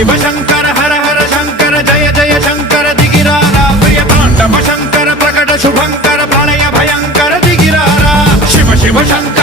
शिव शंकर हर हर शंकर जय जय शंकर दिगिरारा प्रिय तांडव शंकर प्रकट शुभंकर प्रलय भयंकर दिगिरारा शिव शिव शंकर